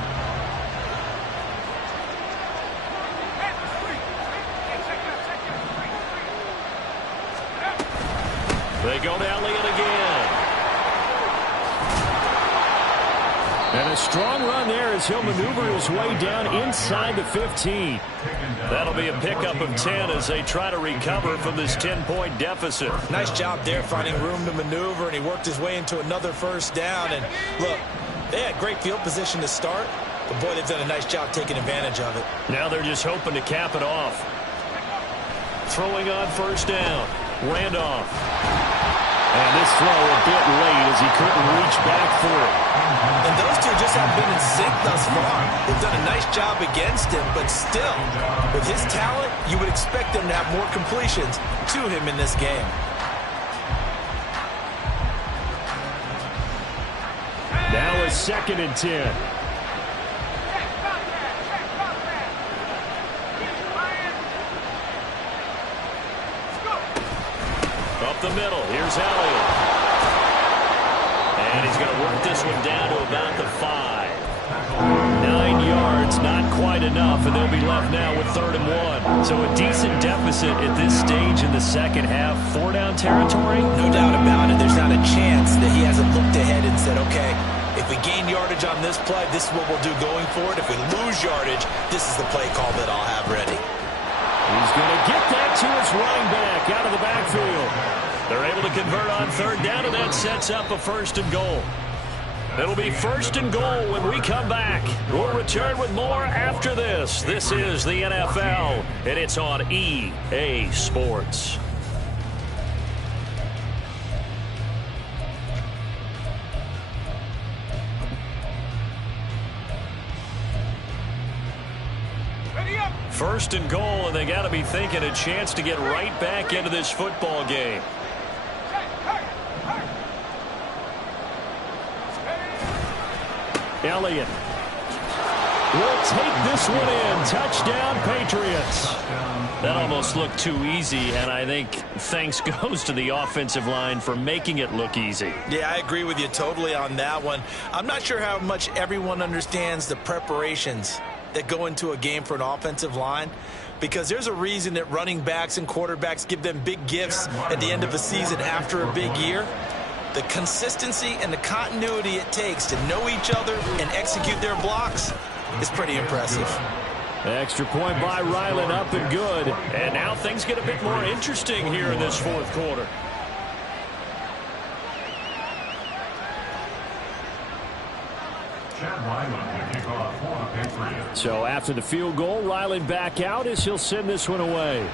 They go to Elliott again. And a strong run there as he'll maneuver his way down inside the 15. That'll be a pickup of 10 as they try to recover from this 10-point deficit. Nice job there finding room to maneuver, and he worked his way into another first down. And look, they had great field position to start, but boy, they've done a nice job taking advantage of it. Now they're just hoping to cap it off. Throwing on first down. Randolph. And this throw a bit late as he couldn't reach back for it. And those two just haven't been in sync thus far. They've done a nice job against him, but still, with his talent, you would expect them to have more completions to him in this game. Now it's 2nd and 10. Up the middle, here's Elliott. And he's going to work this one down to about the 5. 9 yards, not quite enough, and they'll be left now with 3rd and 1. So a decent deficit at this stage in the second half. 4-down territory? No doubt about it. There's not a chance that he hasn't looked ahead and said, okay, if we gain yardage on this play, this is what we'll do going forward. If we lose yardage, this is the play call that I'll have ready. He's going to get that to his running back out of the backfield. They're able to convert on 3rd down, and that sets up a 1st and goal. It'll be 1st and goal when we come back. We'll return with more after this. This is the NFL, and it's on EA Sports. First and goal, and they got to be thinking a chance to get right back into this football game. Elliott will take this one in. Touchdown, Patriots. That almost looked too easy, and I think thanks goes to the offensive line for making it look easy. Yeah, I agree with you totally on that one. I'm not sure how much everyone understands the preparations that go into a game for an offensive line, because there's a reason that running backs and quarterbacks give them big gifts at the end of the season after a big year. The consistency and the continuity it takes to know each other and execute their blocks is pretty impressive. Extra point by Ryland, up and good. And now things get a bit more interesting here in this 4th quarter. So after the field goal, Ryland back out as he'll send this one away.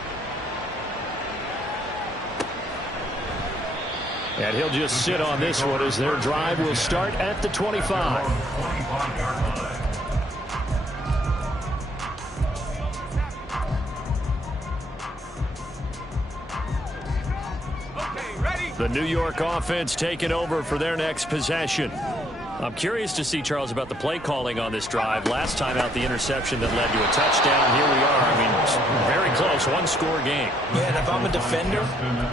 And he'll just sit on this one as their drive will start at the 25. The New York offense taking over for their next possession. I'm curious to see, Charles, about the play calling on this drive. Last time out, the interception that led to a touchdown. Here we are. I mean, very close, one-score game. Yeah, and if I'm a defender,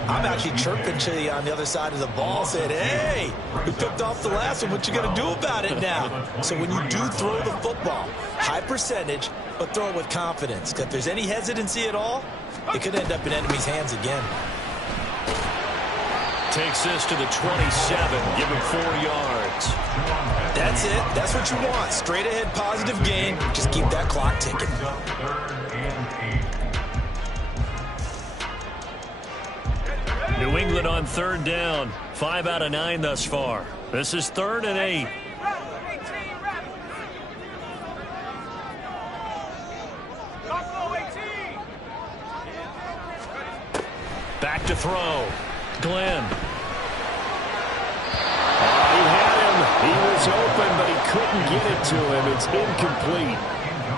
I'm actually chirping to you on the other side of the ball, saying, hey, we picked off the last one. What you going to do about it now? So when you do throw the football, high percentage, but throw it with confidence. Because if there's any hesitancy at all, it could end up in enemy's hands again. Takes this to the 27, give him 4 yards. That's it. That's what you want. Straight ahead, positive gain. Just keep that clock ticking. New England on 3rd down. 5 out of 9 thus far. This is 3rd and 8. Back to throw. Glenn. He had him. He was open, but he couldn't get it to him. It's incomplete.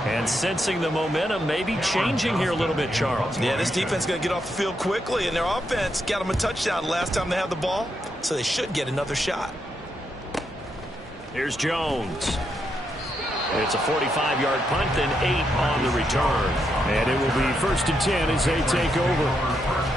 And sensing the momentum maybe changing here a little bit, Charles. Yeah, this defense is going to get off the field quickly, and their offense got them a touchdown last time they had the ball, so they should get another shot. Here's Jones. It's a 45-yard punt, then 8 on the return. And it will be 1st and 10 as they take over.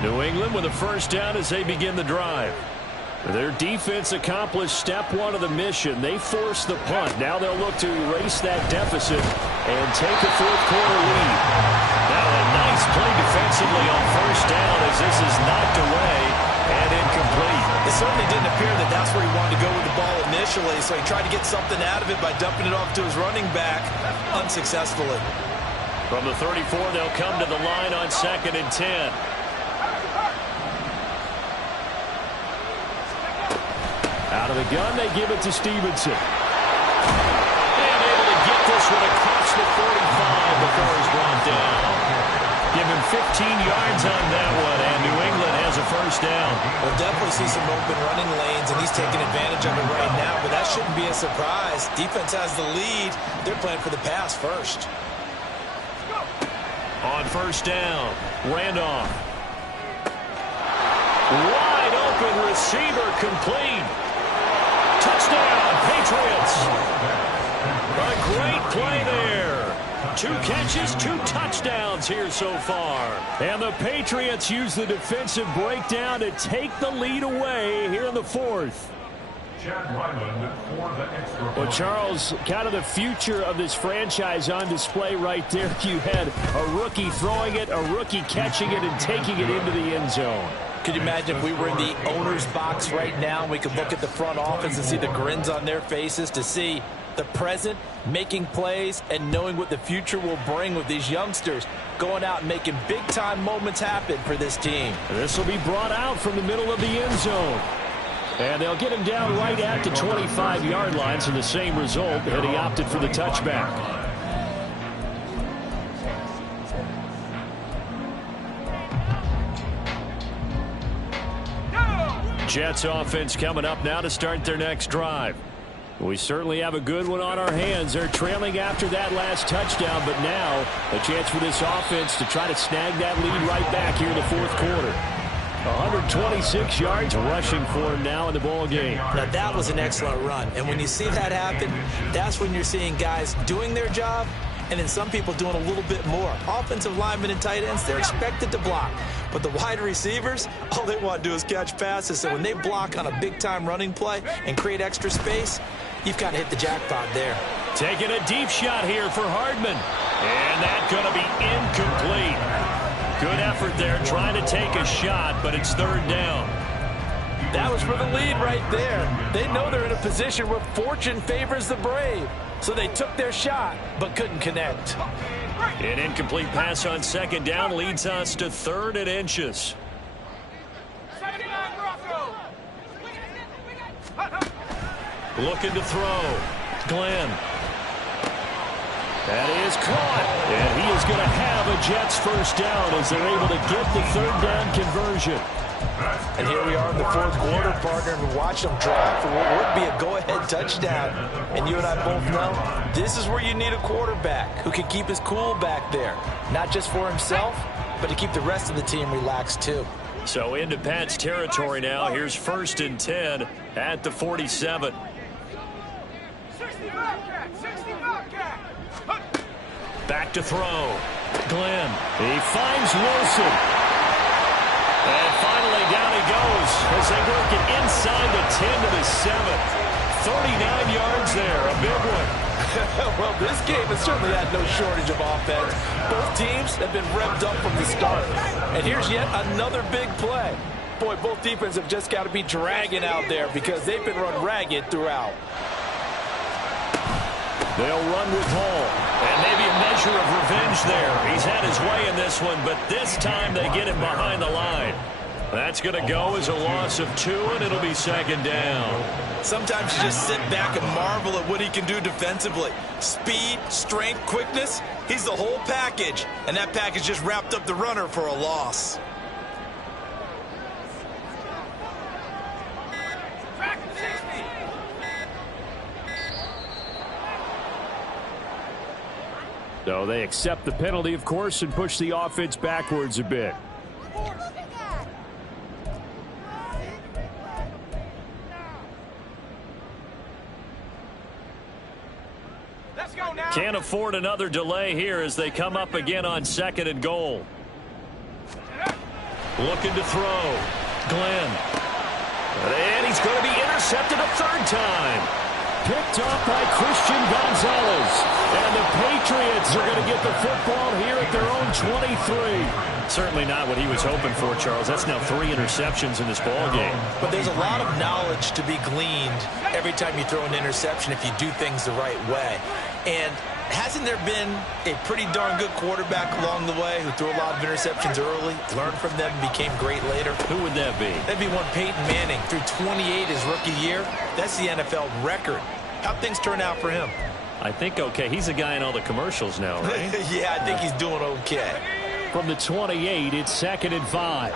New England with a 1st down as they begin the drive. Their defense accomplished step 1 of the mission. They forced the punt. Now they'll look to erase that deficit and take a 4th quarter lead. Now a nice play defensively on 1st down as this is knocked away and incomplete. It certainly didn't appear that that's where he wanted to go with the ball initially, so he tried to get something out of it by dumping it off to his running back unsuccessfully. From the 34, they'll come to the line on 2nd and 10. Out of the gun, they give it to Stevenson. And able to get this one across the 45 before he's brought down. Give him 15 yards on that one, and New England has a 1st down. We'll definitely see some open running lanes, and he's taking advantage of it right now, but that shouldn't be a surprise. Defense has the lead. They're playing for the pass first. On 1st down, Randolph. Wide open receiver complete. Touchdown, Patriots. A great play there. 2 catches, 2 touchdowns here so far. And the Patriots use the defensive breakdown to take the lead away here in the 4th. Well, Charles, kind of the future of this franchise on display right there. You had a rookie throwing it, a rookie catching it, and taking it into the end zone. Could you imagine if we were in the owner's box right now and we could look at the front office and see the grins on their faces, to see the present making plays and knowing what the future will bring with these youngsters going out and making big-time moments happen for this team. This will be brought out from the middle of the end zone. And they'll get him down right at the 25-yard line, so the same result, and he opted for the touchback. Jets offense coming up now to start their next drive. We certainly have a good one on our hands. They're trailing after that last touchdown, but now a chance for this offense to try to snag that lead right back here in the 4th quarter. 126 yards rushing for him now in the ball game. Now that was an excellent run, and when you see that happen, that's when you're seeing guys doing their job, and then some people doing a little bit more. Offensive linemen and tight ends, they're expected to block. But the wide receivers, all they want to do is catch passes. So when they block on a big-time running play and create extra space, you've kind of hit the jackpot there. Taking a deep shot here for Hardman. And that's going to be incomplete. Good effort there trying to take a shot, but it's 3rd down. That was for the lead right there. They know they're in a position where fortune favors the brave. So they took their shot, but couldn't connect. An incomplete pass on 2nd down leads us to 3rd and inches. Looking to throw. Glenn. That is caught. And he is going to have a Jets first down as they're able to get the third down conversion. And here we are in the fourth quarter, partner, and watch them drive for what would be a go-ahead touchdown. And you and I both know this is where you need a quarterback who can keep his cool back there. Not just for himself, but to keep the rest of the team relaxed too. So into Pat's territory now. Here's 1st and 10 at the 47. Back to throw. Glenn. He finds Wilson. And finally down he goes as they work it inside the 10 to the 7. 39 yards there. A big one. Well, this game has certainly had no shortage of offense. Both teams have been revved up from the start. And here's yet another big play. Boy, both defenses have just got to be dragging out there because they've been run ragged throughout. They'll run with Hall. And maybe a measure of revenge there. He's had his way in this one, but this time they get him behind the line. That's going to go as a loss of 2, and it'll be 2nd down. Sometimes you just sit back and marvel at what he can do defensively. Speed, strength, quickness, he's the whole package. And that package just wrapped up the runner for a loss. So they accept the penalty, of course, and push the offense backwards a bit. Can't afford another delay here as they come up again on 2nd and goal. Looking to throw. Glenn. And he's going to be intercepted a 3rd time. Picked off by Christian Gonzalez. And the Patriots are going to get the football here at their own 23. Certainly not what he was hoping for, Charles. That's now 3 interceptions in this ball game. But there's a lot of knowledge to be gleaned every time you throw an interception if you do things the right way. And hasn't there been a pretty darn good quarterback along the way who threw a lot of interceptions early, learned from them, and became great later? Who would that be? That'd be one Peyton Manning. Threw 28 his rookie year. That's the NFL record. How'd things turn out for him? I think okay. He's a guy in all the commercials now, right? Yeah, I think he's doing okay. From the 28, it's 2nd and 5.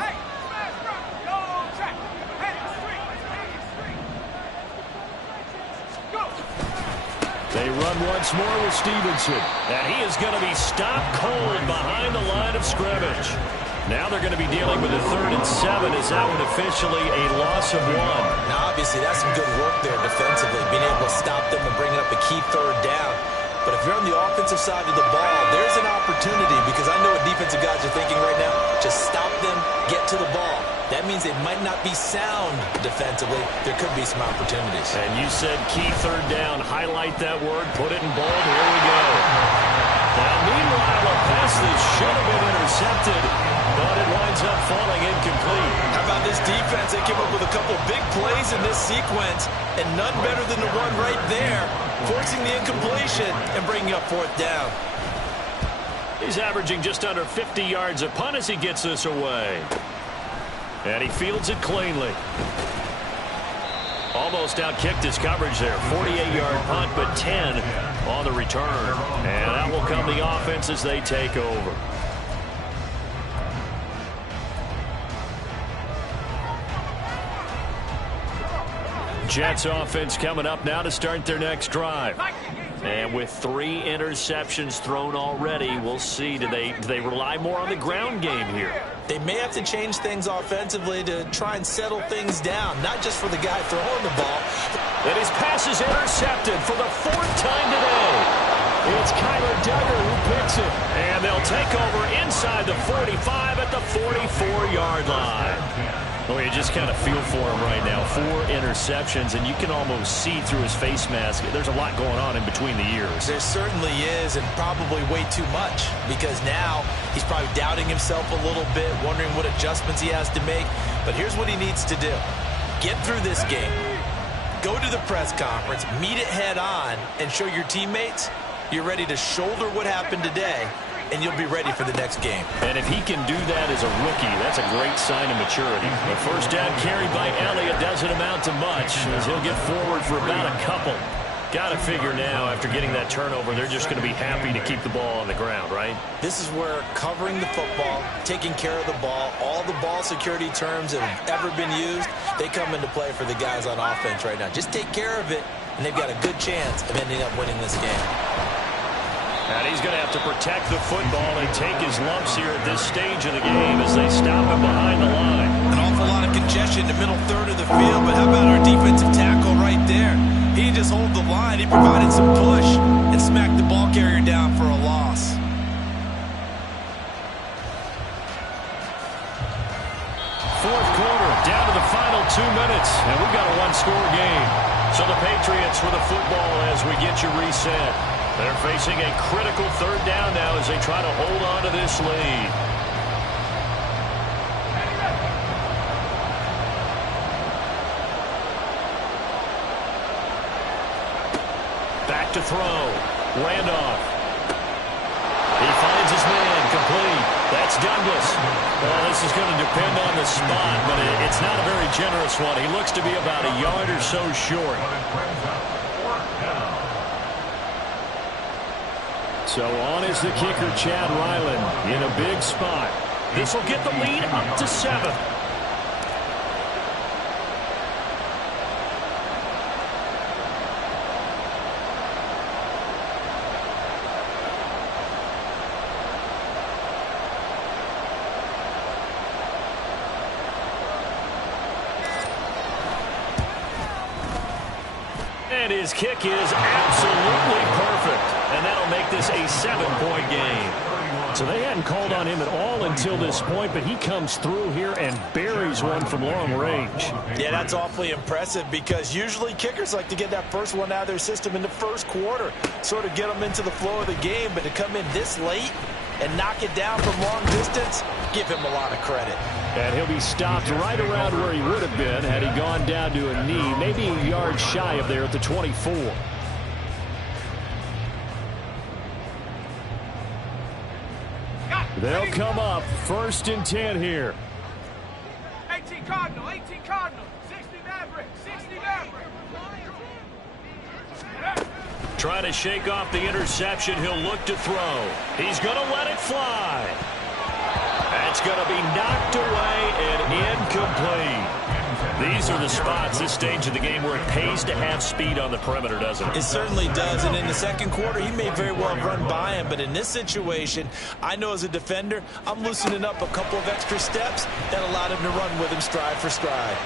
They run once more with Stevenson. And he is going to be stopped cold behind the line of scrimmage. Now they're going to be dealing with a 3rd and 7 as that one officially a loss of 1. Now, obviously, that's some good work there defensively, being able to stop them and bringing up a key 3rd down. But if you're on the offensive side of the ball, there's an opportunity because I know what defensive guys are thinking right now. Just stop them, get to the ball. That means they might not be sound defensively. There could be some opportunities. And you said key 3rd down. Highlight that word. Put it in bold. Here we go. Now, meanwhile, a pass that should have been intercepted, but it winds up falling incomplete. How about this defense? They came up with a couple big plays in this sequence, and none better than the one right there, forcing the incompletion and bringing up 4th down. He's averaging just under 50 yards a punt as he gets this away. And he fields it cleanly. Almost outkicked his coverage there. 48-yard punt, but 10 on the return. And that will come the offense as they take over. Jets offense coming up now to start their next drive. And with 3 interceptions thrown already, we'll see. Do they rely more on the ground game here? They may have to change things offensively to try and settle things down, not just for the guy throwing the ball. And his pass is intercepted for the 4th time today. It's Kyler Duggar who picks it. And they'll take over inside the 45 at the 44-yard line. Well, you just kind of feel for him right now. 4 interceptions, and you can almost see through his face mask. There's a lot going on in between the ears. There certainly is, and probably way too much, because now he's probably doubting himself a little bit, wondering what adjustments he has to make. But here's what he needs to do. Get through this game. Go to the press conference, meet it head on, and show your teammates you're ready to shoulder what happened today and you'll be ready for the next game. And if he can do that as a rookie, that's a great sign of maturity. The first down carry by Elliott doesn't amount to much, as he'll get forward for about a couple. Got to figure now, after getting that turnover, they're just going to be happy to keep the ball on the ground, right? This is where covering the football, taking care of the ball, all the ball security terms that have ever been used, they come into play for the guys on offense right now. Just take care of it, and they've got a good chance of ending up winning this game. And he's going to have to protect the football and take his lumps here at this stage of the game as they stop him behind the line. An awful lot of congestion in the middle third of the field, but how about our defensive tackle right there? He didn't just hold the line. He provided some push and smacked the ball carrier down for a loss. Fourth quarter, down to the final 2 minutes, and we've got a one-score game. So the Patriots with the football as we get you reset. They're facing a critical third down now as they try to hold on to this lead. Back to throw. Randolph. He finds his man. Complete. That's Douglas. Well, this is going to depend on the spot, but it's not a very generous one. He looks to be about a yard or so short. So on is the kicker, Chad Ryland, in a big spot. This will get the lead up to 7. And his kick is absolutely perfect. And that'll make this a 7-point game. So they hadn't called on him at all until this point, but he comes through here and buries one from long range. Yeah, that's awfully impressive because usually kickers like to get that first one out of their system in the first quarter, sort of get them into the flow of the game, but to come in this late and knock it down from long distance, give him a lot of credit. And he'll be stopped right around where he would have been had he gone down to a knee, maybe a yard shy of there at the 24. They'll come up 1st and 10 here. 18 Cardinal, 18 Cardinal, 60 Maverick, 60 Maverick. Trying to shake off the interception. He'll look to throw. He's going to let it fly. That's going to be knocked away and incomplete. These are the spots, this stage of the game, where it pays to have speed on the perimeter, doesn't it? It certainly does, and in the second quarter, he may very well have run by him, but in this situation, I know as a defender, I'm loosening up a couple of extra steps that allowed him to run with him stride for stride.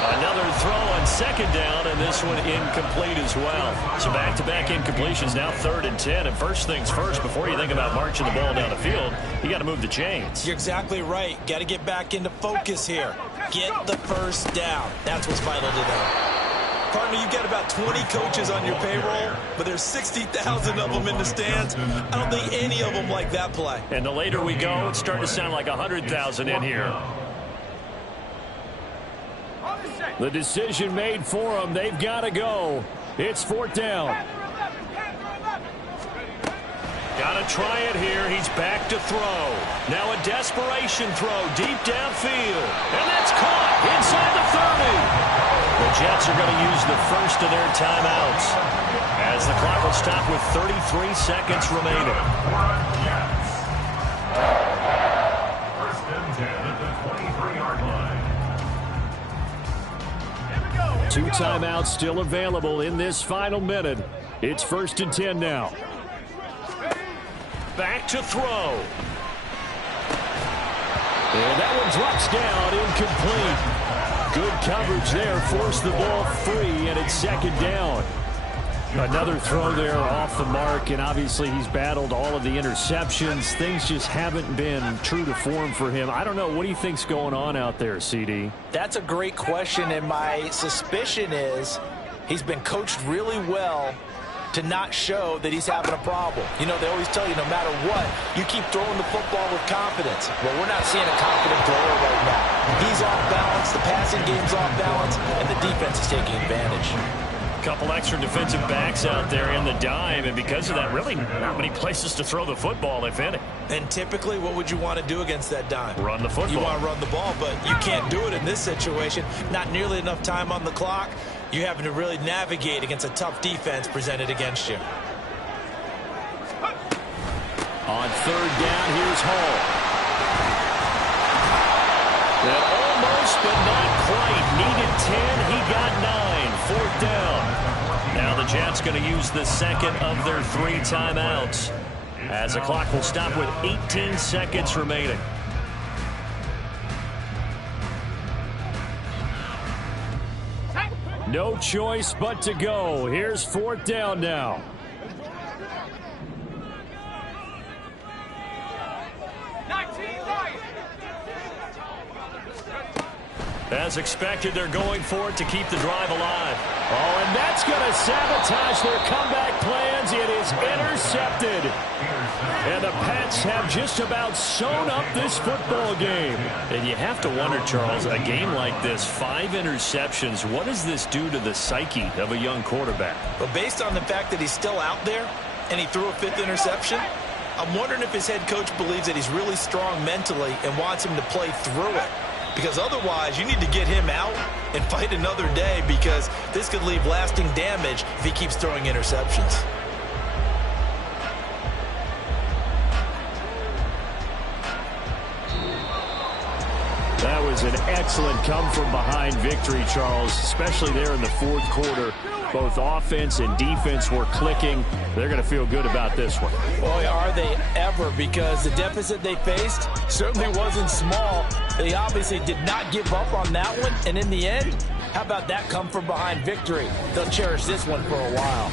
Another throw on 2nd down, and this one incomplete as well. So back-to-back incompletions, now 3rd and 10. And first things first, before you think about marching the ball down the field, you got to move the chains. You're exactly right. Got to get back into focus here. Get the first down. That's what's vital today. Partner, you've got about 20 coaches on your payroll, but there's 60,000 of them in the stands. I don't think any of them like that play. And the later we go, it's starting to sound like 100,000 in here. The decision made for them. They've got to go. It's 4th down. Got to try it here. He's back to throw. Now a desperation throw deep downfield. And that's caught inside the 30. The Jets are going to use the first of their timeouts as the clock will stop with 33 seconds remaining. 1st and 10 at the 23-yard line. 2 timeouts still available in this final minute. It's 1st and 10 now. Back to throw. And that one drops down, incomplete. Good coverage there, forced the ball free, and it's 2nd down. Another throw there off the mark, and obviously he's battled all of the interceptions. Things just haven't been true to form for him. I don't know. What do you think's going on out there, CD? That's a great question, and my suspicion is he's been coached really well to not show that he's having a problem. You know, they always tell you no matter what, you keep throwing the football with confidence. Well, we're not seeing a confident thrower right now. He's off balance, the passing game's off balance, and the defense is taking advantage. couple extra defensive backs out there in the dime, and because of that, really not many places to throw the football, if any. And typically, what would you want to do against that dime? Run the football. You want to run the ball, but you can't do it in this situation. Not nearly enough time on the clock. You're having to really navigate against a tough defense presented against you. On third down, here's Hall. That almost, but not quite. Needed 10. He got 9. Fourth down. Now the Jets going to use the second of their 3 timeouts, as the clock will stop with 18 seconds remaining. No choice but to go. Here's fourth down now. As expected, they're going for it to keep the drive alive. Oh, and that's going to sabotage their comeback plans. It is intercepted. And the Pats have just about sewn up this football game. And you have to wonder, Charles, a game like this, 5 interceptions, what does this do to the psyche of a young quarterback? But based on the fact that he's still out there and he threw a 5th interception, I'm wondering if his head coach believes that he's really strong mentally and wants him to play through it. Because otherwise, you need to get him out and fight another day, because this could leave lasting damage if he keeps throwing interceptions. That was an excellent come-from-behind victory, Charles, especially there in the fourth quarter. Both offense and defense were clicking. They're going to feel good about this one. Boy, are they ever, because the deficit they faced certainly wasn't small. They obviously did not give up on that one, and in the end, how about that come-from-behind victory? They'll cherish this one for a while.